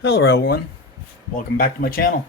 Hello everyone, welcome back to my channel.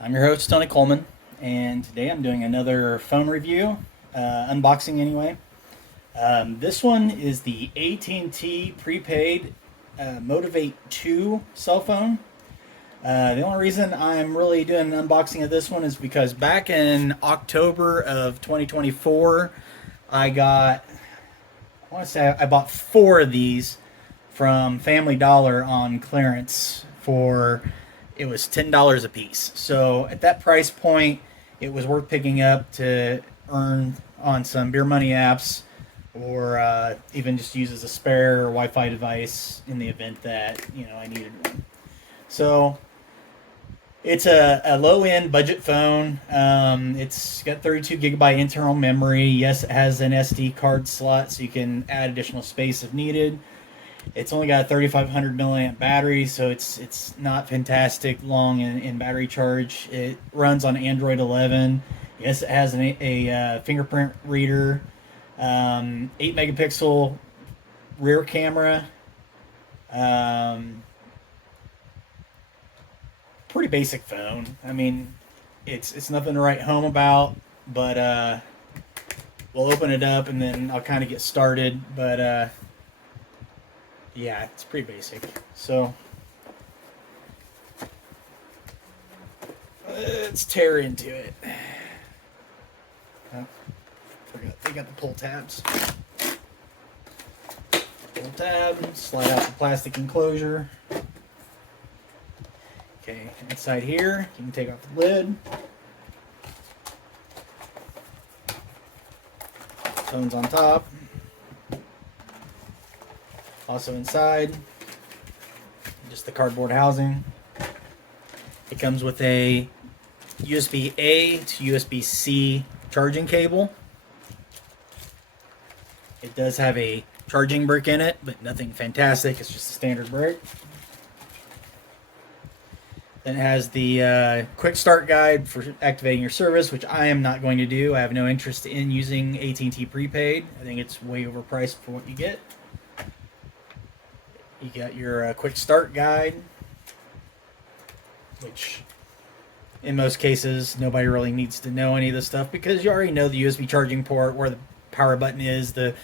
I'm your host Tony Coleman, and today I'm doing another phone review, unboxing anyway. This one is the AT&T Prepaid Motivate 2 cell phone. The only reason I'm really doing an unboxing of this one is because back in October of 2024, I want to say I bought four of these from Family Dollar on clearance for it was $10 a piece. So at that price point, it was worth picking up to earn on some beer money apps or even just use as a spare Wi-Fi device in the event that I needed one. So it's a low end budget phone. It's got 32 gigabyte internal memory. Yes, it has an SD card slot, so you can add additional space if needed. It's only got a 3,500 milliamp battery, so it's not fantastic long in battery charge. It runs on Android 11. Yes, it has a fingerprint reader, 8 megapixel rear camera. Um, Pretty basic phone. I mean, it's nothing to write home about, but we'll open it up and then I'll kind of get started. But yeah, it's pretty basic. So let's tear into it. Oh, forgot they got the pull tabs. Pull tab, slide out the plastic enclosure. Okay, inside here, you can take off the lid. Phone's on top. Also inside, just the cardboard housing. It comes with a USB-A to USB-C charging cable. It does have a charging brick in it, but nothing fantastic. It's just a standard brick. Then it has the quick start guide for activating your service, which I am not going to do. I have no interest in using AT&T Prepaid. I think it's way overpriced for what you get. You got your quick start guide, which in most cases nobody really needs to know any of this stuff because you already know the USB charging port, where the power button is, the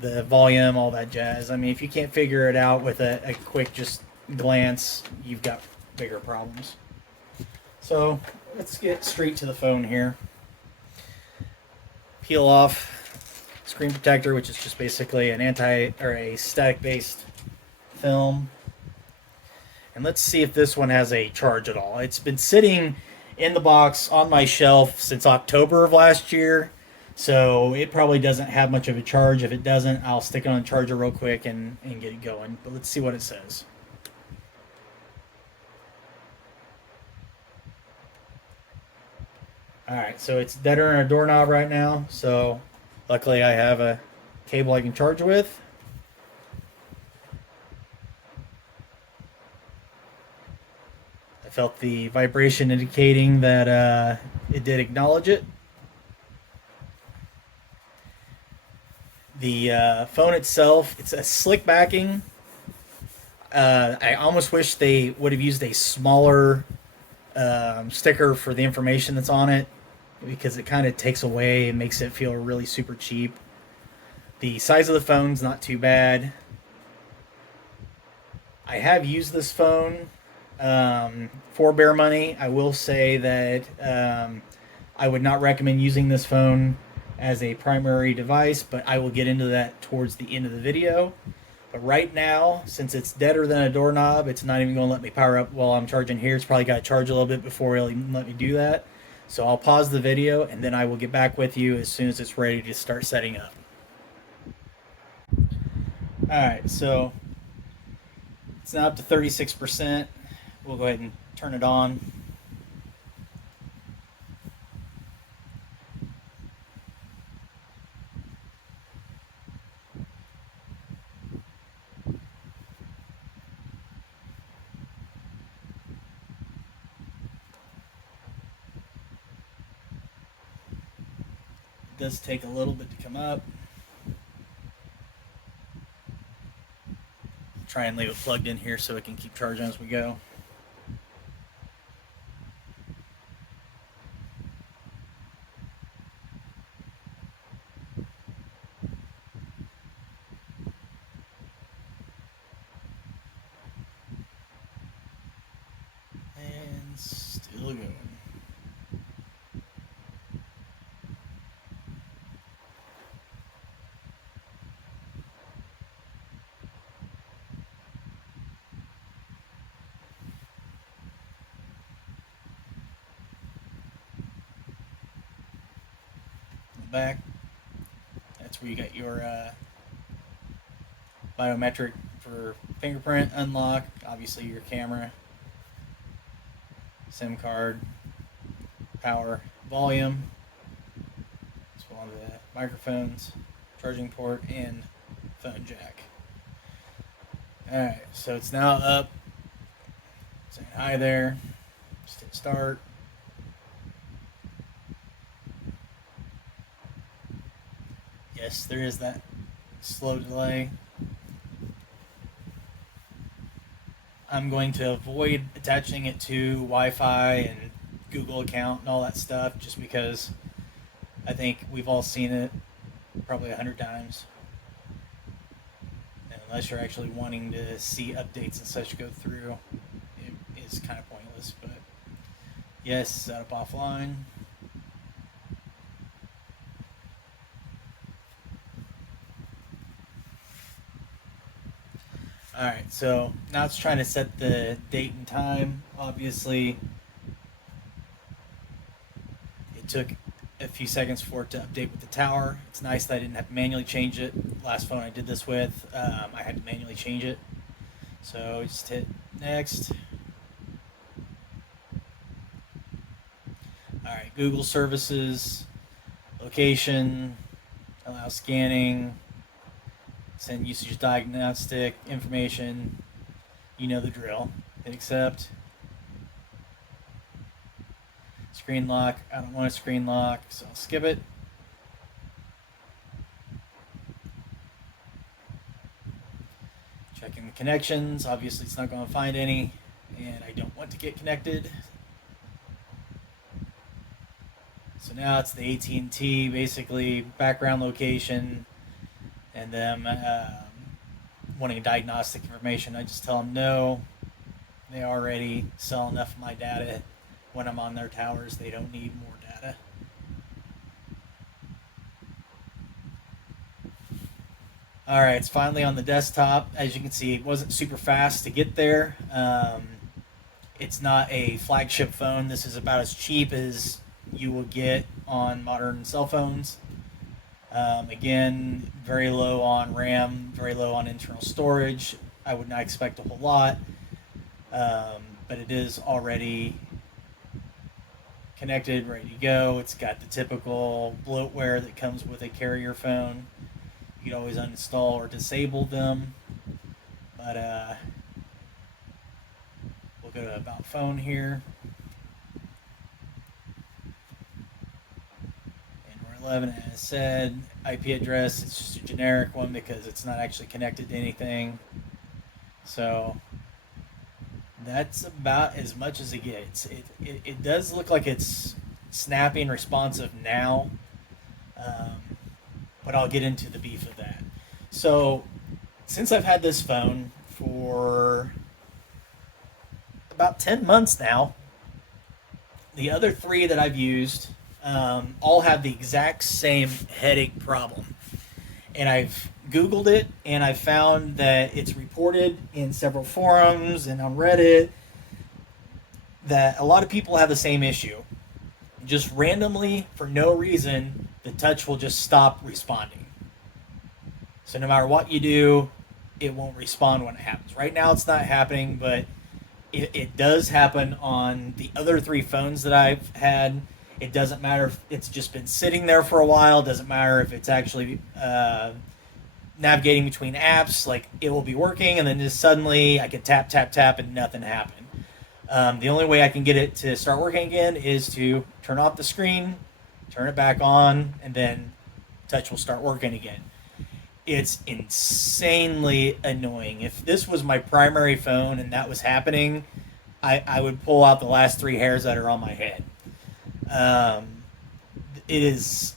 volume, all that jazz. I mean, if you can't figure it out with a quick just glance, you've got bigger problems. So let's get straight to the phone here. Peel off screen protector, which is just basically an a static based film. And let's see if this one has a charge at all. It's been sitting in the box on my shelf since October of last year, so it probably doesn't have much of a charge. If it doesn't, I'll stick it on the charger real quick and get it going. But let's see what it says. Alright, so it's deader than a doorknob right now, so luckily I have a cable I can charge with. I felt the vibration indicating that it did acknowledge it. The phone itself, it's a slick backing. I almost wish they would have used a smaller sticker for the information that's on it because it kind of takes away and makes it feel really super cheap. The size of the phone's not too bad. I have used this phone for bare money. I will say that I would not recommend using this phone as a primary device, but I will get into that towards the end of the video. But right now, since it's deader than a doorknob, it's not even going to let me power up while I'm charging here. It's probably got to charge a little bit before it'll even let me do that. So I'll pause the video and then I will get back with you as soon as it's ready to start setting up. Alright, so it's now up to 36%. We'll go ahead and turn it on. It does take a little bit to come up. try and leave it plugged in here so it can keep charging as we go. And still going. Back. That's where you got your biometric for fingerprint unlock, obviously your camera, SIM card, power, volume, as well as the microphones, charging port, and phone jack. Alright, so it's now up. Saying hi there. Just hit start. Yes, there is that slow delay. I'm going to avoid attaching it to Wi-Fi and Google account and all that stuff just because I think we've all seen it probably 100 times. And unless you're actually wanting to see updates and such go through, it is kind of pointless. But yes, set up offline. Alright, so now it's trying to set the date and time. Obviously, it took a few seconds for it to update with the tower. It's nice that I didn't have to manually change it. Last phone I did this with, I had to manually change it. So just hit next. Alright, Google services, location, allow scanning, send usage diagnostic information. You know the drill. Hit accept. Screen lock. I don't want a screen lock, so I'll skip it. Checking the connections. Obviously, it's not going to find any, and I don't want to get connected. So now it's the AT&T, basically background location, and them wanting diagnostic information. I just tell them no. They already sell enough of my data when I'm on their towers. They don't need more data. Alright, it's finally on the desktop. As you can see, it wasn't super fast to get there. It's not a flagship phone. This is about as cheap as you will get on modern cell phones. Again, very low on RAM, very low on internal storage. I would not expect a whole lot, but it is already connected, ready to go. It's got the typical bloatware that comes with a carrier phone. You can always uninstall or disable them, but we'll go to About Phone here. 11, as said, IP address, it's just a generic one because it's not actually connected to anything. So that's about as much as it gets. It does look like it's snappy and responsive now, but I'll get into the beef of that. So since I've had this phone for about 10 months now, the other three that I've used all have the exact same headache problem. And I've Googled it, and I found that it's reported in several forums and on Reddit that a lot of people have the same issue. Just randomly, for no reason, the touch will just stop responding. So no matter what you do, it won't respond when it happens. Right now it's not happening, but it does happen on the other three phones that I've had. It doesn't matter if it's just been sitting there for a while. It doesn't matter if it's actually navigating between apps. Like, it will be working, and then just suddenly I can tap, tap, tap, and nothing happened. The only way I can get it to start working again is to turn off the screen, turn it back on, and then touch will start working again. It's insanely annoying. If this was my primary phone and that was happening, I would pull out the last three hairs that are on my head. Um, it is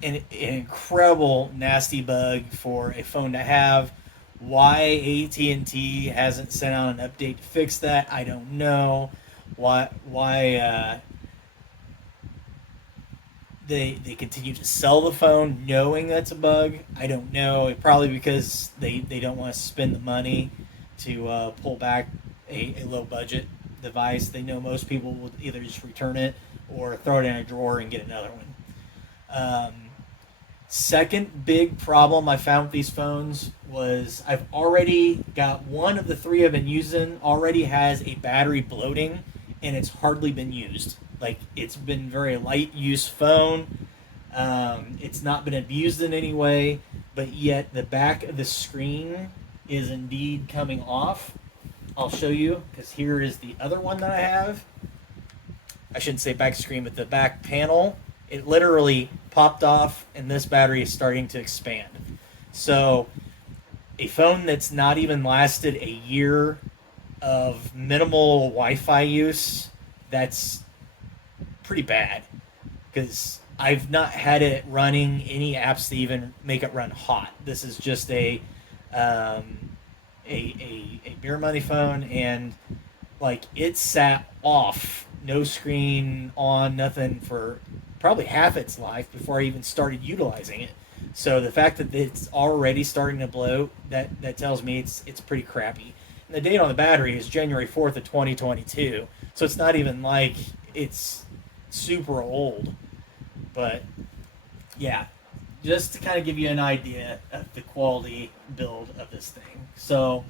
an incredible nasty bug for a phone to have. Why AT&T hasn't sent out an update to fix that, I don't know. Why they continue to sell the phone knowing that's a bug, I don't know. It probably because they don't want to spend the money to pull back a low budget device. They know most people will either just return it or throw it in a drawer and get another one. Um, Second big problem I found with these phones was I've already got one of the three I've been using already has a battery bloating, and it's hardly been used. Like, it's been very light use phone. It's not been abused in any way, but yet the back of the screen is indeed coming off. I'll show you, because here is the other one that I have. I shouldn't say back screen, but the back panel. It literally popped off, and this battery is starting to expand. So, a phone that's not even lasted a year of minimal Wi-Fi use, that's pretty bad. Because I've not had it running any apps to even make it run hot. This is just a beer money phone, and like it sat off, no screen on, nothing for probably half its life before I even started utilizing it. So the fact that it's already starting to blow, that tells me it's pretty crappy. And the date on the battery is January 4th of 2022. So it's not even like it's super old. But yeah, just to kind of give you an idea of the quality build of this thing. So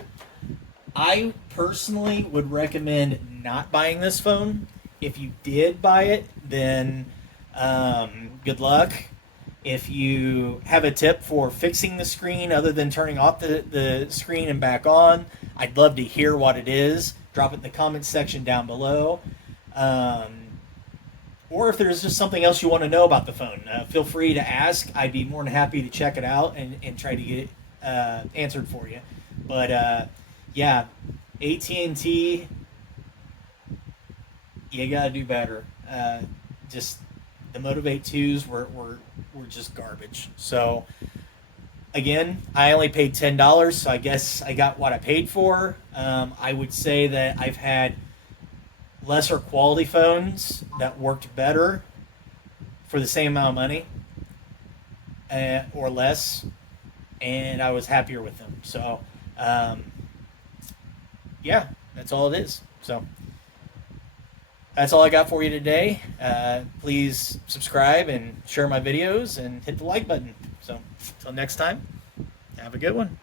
I personally would recommend not buying this phone. If you did buy it, then good luck. If you have a tip for fixing the screen other than turning off the screen and back on, I'd love to hear what it is. Drop it in the comments section down below. Or if there's just something else you want to know about the phone, feel free to ask. I'd be more than happy to check it out and try to get it answered for you. But yeah, AT&T, you gotta do better. Just the Motivate 2s were just garbage. So again, I only paid $10, so I guess I got what I paid for. I would say that I've had lesser quality phones that worked better for the same amount of money or less, and I was happier with them. So yeah, that's all it is. So that's all I got for you today. Please subscribe and share my videos and hit the like button. So until next time, have a good one.